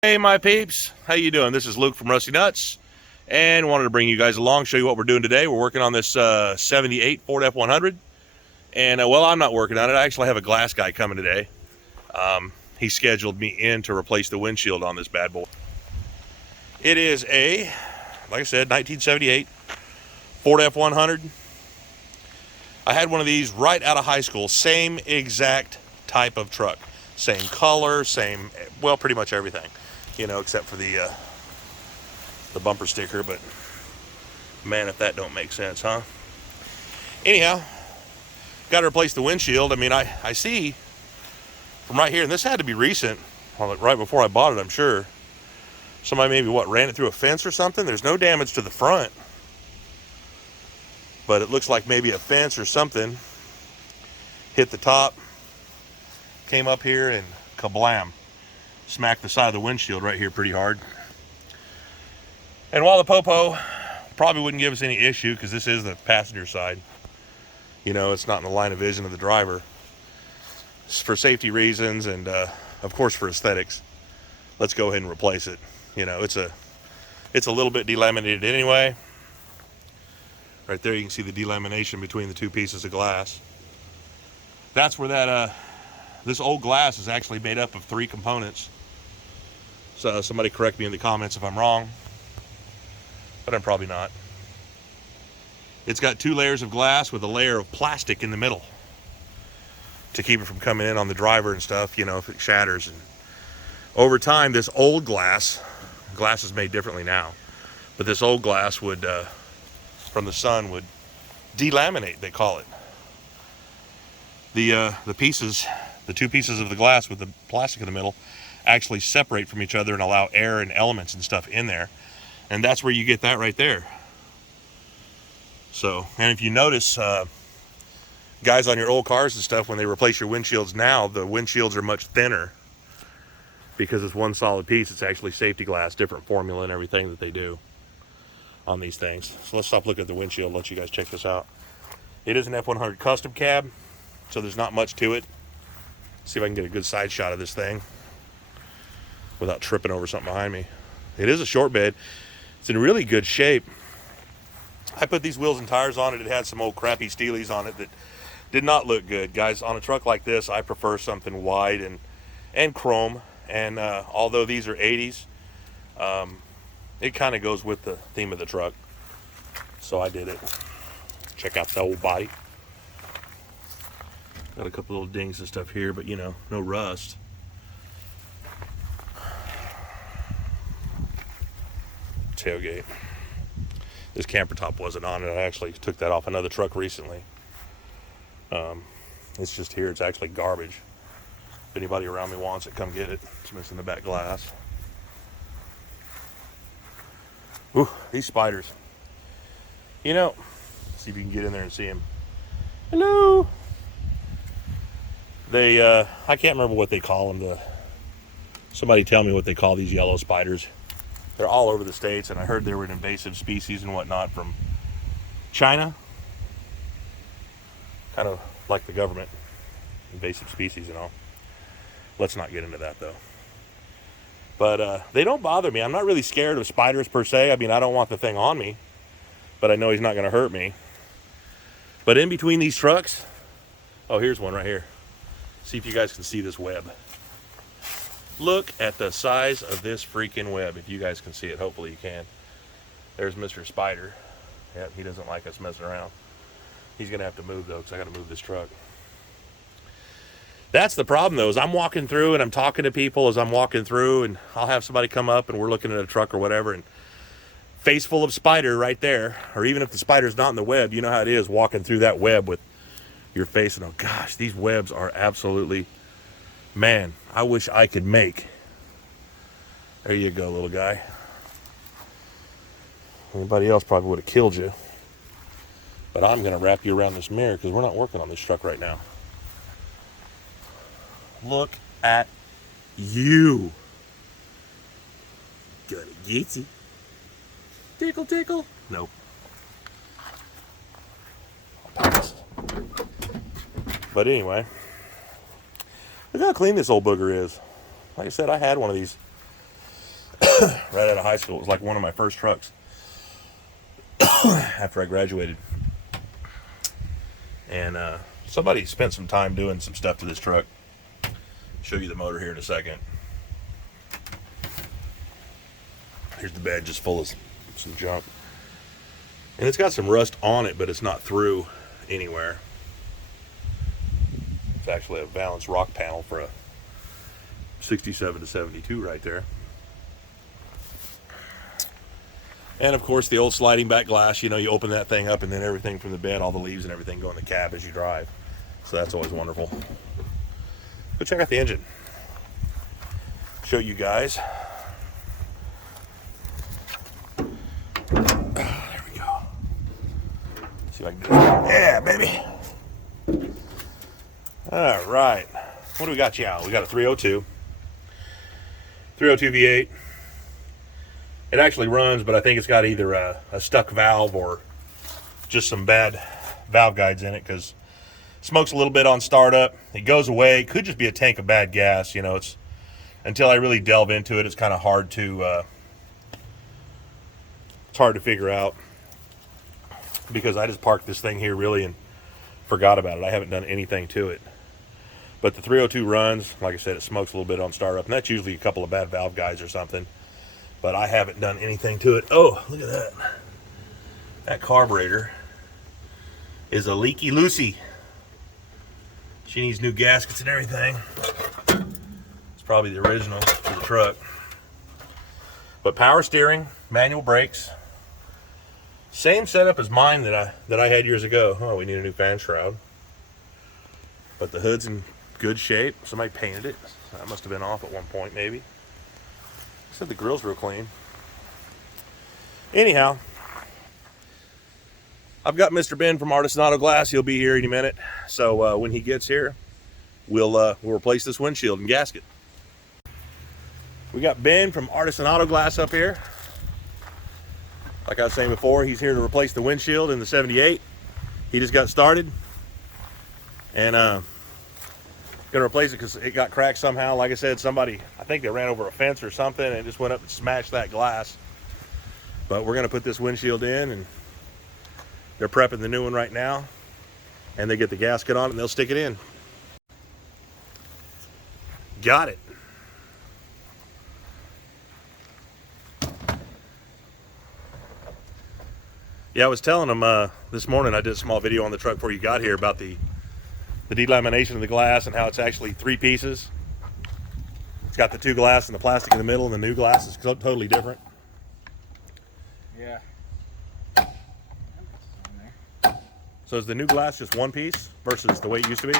Hey my peeps, how you doing? This is Luke from Rusty Nuts, and wanted to bring you guys along, show you what we're doing today. We're working on this 78 Ford F100, and well, I'm not working on it. I actually have a glass guy coming today. He scheduled me in to replace the windshield on this bad boy. It is a, like I said, 1978 Ford F100. I had one of these right out of high school, same exact type of truck. Same color, same, well, pretty much everything. You know, except for the bumper sticker, but man, if that don't make sense, huh? Anyhow, got to replace the windshield. I mean, I see from right here, and this had to be recent, right before I bought it, I'm sure. Somebody maybe, ran it through a fence or something? There's no damage to the front, but it looks like maybe a fence or something hit the top, came up here, and kablam. Smacked the side of the windshield right here pretty hard. And while the popo probably wouldn't give us any issue because this is the passenger side, you know, it's not in the line of vision of the driver. It's for safety reasons and of course for aesthetics. Let's go ahead and replace it. You know, it's a little bit delaminated anyway. Right there you can see the delamination between the two pieces of glass. That's where that this old glass is actually made up of 3 components. So somebody correct me in the comments if I'm wrong, but I'm probably not. It's got 2 layers of glass with a layer of plastic in the middle to keep it from coming in on the driver and stuff, you know, if it shatters. And over time, this old glass is made differently now, but this old glass would, from the sun, would delaminate, they call it. The 2 pieces of the glass with the plastic in the middle actually separate from each other and allow air and elements and stuff in there, and that's where you get that right there. So, and if you notice, guys on your old cars and stuff, when they replace your windshields now, the windshields are much thinner because it's one solid piece. It's actually safety glass, different formula and everything that they do on these things. So let's stop looking at the windshield and let you guys check this out. It is an F100 Custom Cab, so there's not much to it. See if I can get a good side shot of this thing without tripping over something behind me. It is a short bed. It's in really good shape. I put these wheels and tires on it. It had some old crappy Steelies on it that did not look good. Guys, on a truck like this, I prefer something wide and chrome. And although these are 80s, it kind of goes with the theme of the truck. So I did it. Check out the old body. Got a couple little dings and stuff here, but you know, no rust. Tailgate. This camper top wasn't on it. I actually took that off another truck recently. It's just here. It's actually garbage. If anybody around me wants it, come get it. It's missing the back glass. Ooh, these spiders. You know, see if you can get in there and see them. Hello. They, I can't remember what they call them. Somebody tell me what they call these yellow spiders. They're all over the States, and I heard they were an invasive species and whatnot from China. Kind of like the government. Invasive species and all. Let's not get into that, though. But they don't bother me. I'm not really scared of spiders, per se. I mean, I don't want the thing on me. But I know he's not going to hurt me. But in between these trucks... Oh, here's one right here. See if you guys can see this web. Look at the size of this freaking web. If you guys can see it, hopefully you can. There's Mr. Spider. Yep, he doesn't like us messing around. He's gonna have to move though, because I gotta move this truck. That's the problem though, is I'm walking through and I'm talking to people as I'm walking through, and I'll have somebody come up and we're looking at a truck or whatever, and face full of spider right there. Or even if the spider's not in the web, you know how it is walking through that web with your face, and oh gosh, these webs are absolutely, man, I wish I could make. There you go, little guy. Anybody else probably would have killed you. But I'm going to wrap you around this mirror because we're not working on this truck right now. Look at you. Gonna get you. Tickle, tickle. Nope. I'll pass. But anyway, look how clean this old booger is. Like I said, I had one of these right out of high school. It was like one of my first trucks after I graduated. And somebody spent some time doing some stuff to this truck. Show you the motor here in a second. Here's the bed just full of some junk. And it's got some rust on it, but it's not through anywhere. It's actually a balanced rock panel for a 67 to 72 right there. And of course the old sliding back glass, you know, you open that thing up and then everything from the bed, all the leaves and everything go in the cab as you drive. So that's always wonderful. Go check out the engine. Show you guys. There we go. See if I can do this. Yeah, baby. All right. What do we got, yeah? We got a 302 V8. It actually runs, but I think it's got either a stuck valve or just some bad valve guides in it, because it smokes a little bit on startup. It goes away. It could just be a tank of bad gas. You know, it's until I really delve into it, it's kind of hard to figure out, because I just parked this thing here really and forgot about it. I haven't done anything to it. But the 302 runs. Like I said, it smokes a little bit on startup, and that's usually a couple of bad valve guides or something. But I haven't done anything to it. Oh, look at that. That carburetor is a leaky loosey. She needs new gaskets and everything. It's probably the original for the truck. But power steering, manual brakes. Same setup as mine that I had years ago. Oh, we need a new fan shroud. But the hood's in good shape. Somebody painted it. That must have been off at one point, maybe. Said the grill's real clean. Anyhow, I've got Mr. Ben from Artisan Auto Glass. He'll be here any minute. So when he gets here, we'll replace this windshield and gasket. We got Ben from Artisan Auto Glass up here. Like I was saying before, he's here to replace the windshield in the 78. He just got started. And gonna replace it because it got cracked somehow. Like I said, somebody, I think they ran over a fence or something and just went up and smashed that glass. But we're gonna put this windshield in, and they're prepping the new one right now, and they get the gasket on it and they'll stick it in. Got it. Yeah, I was telling them this morning, I did a small video on the truck before you got here about the delamination of the glass and how it's actually 3 pieces. It's got the 2 glass and the plastic in the middle, and the new glass is totally different. Yeah. So is the new glass just 1 piece versus the way it used to be?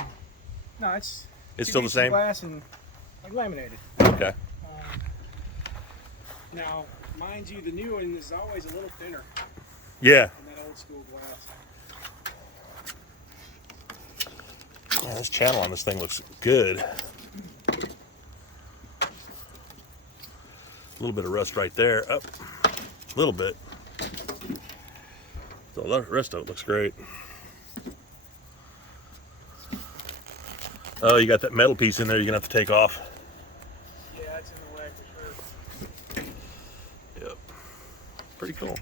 No, it's still the same? Glass and like laminated. Okay. Now, mind you, the new one is always a little thinner. Yeah. Than that old school glass. Yeah, this channel on this thing looks good. A little bit of rust right there. Up. A little bit. The rest of it looks great. Oh, you got that metal piece in there you're going to have to take off. Yeah, it's in the way for sure. Yep. Pretty cool.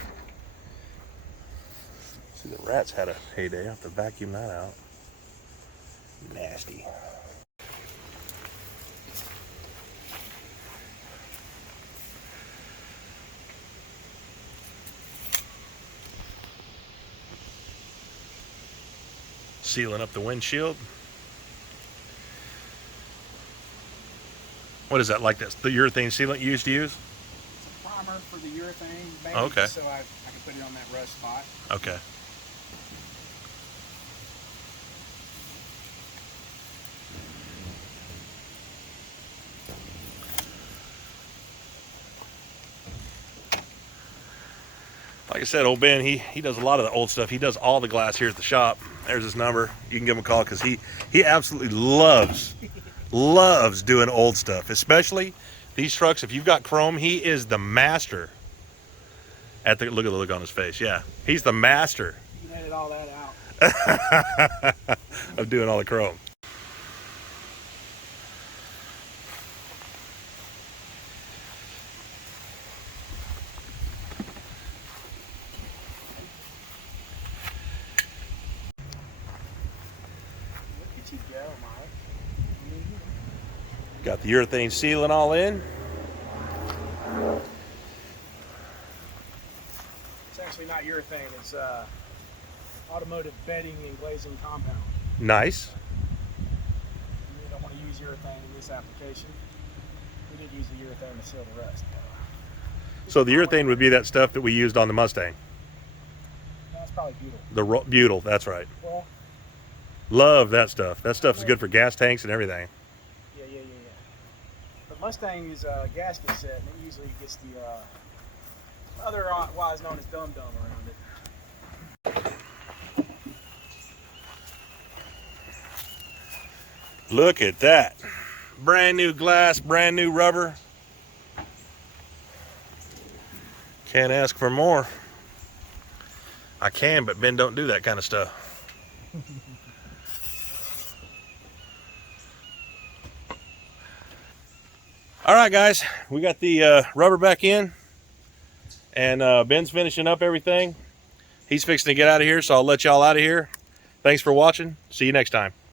See, the rats had a heyday. I have to vacuum that out. Nasty. Sealing up the windshield. What is that, like that, the urethane sealant you used to use? It's a primer for the urethane base, okay. So I can put it on that rust spot. Okay. Like I said, old Ben, he does a lot of the old stuff. He does all the glass here at the shop. There's his number. You can give him a call, because he absolutely loves doing old stuff, especially these trucks. If you've got chrome, he is the master at the look at the look on his face. Yeah, he's the master. You can edit all that out. Of doing all the chrome. Got the urethane sealant all in. It's actually not urethane, it's automotive bedding and glazing compound. Nice. We don't want to use urethane in this application. We did use the urethane to seal the rest. So the urethane would be that stuff that we used on the Mustang. That's probably butyl. The butyl, that's right. Well, Love that stuff. That stuff is good for gas tanks and everything. yeah. The Mustang is a gasket set, and it usually gets the otherwise known as dum-dum around it. Look at that. Brand new glass, brand new rubber. Can't ask for more. I can, but Ben don't do that kind of stuff. All right, guys, we got the rubber back in, and Ben's finishing up everything. He's fixing to get out of here, so I'll let y'all out of here. Thanks for watching. See you next time.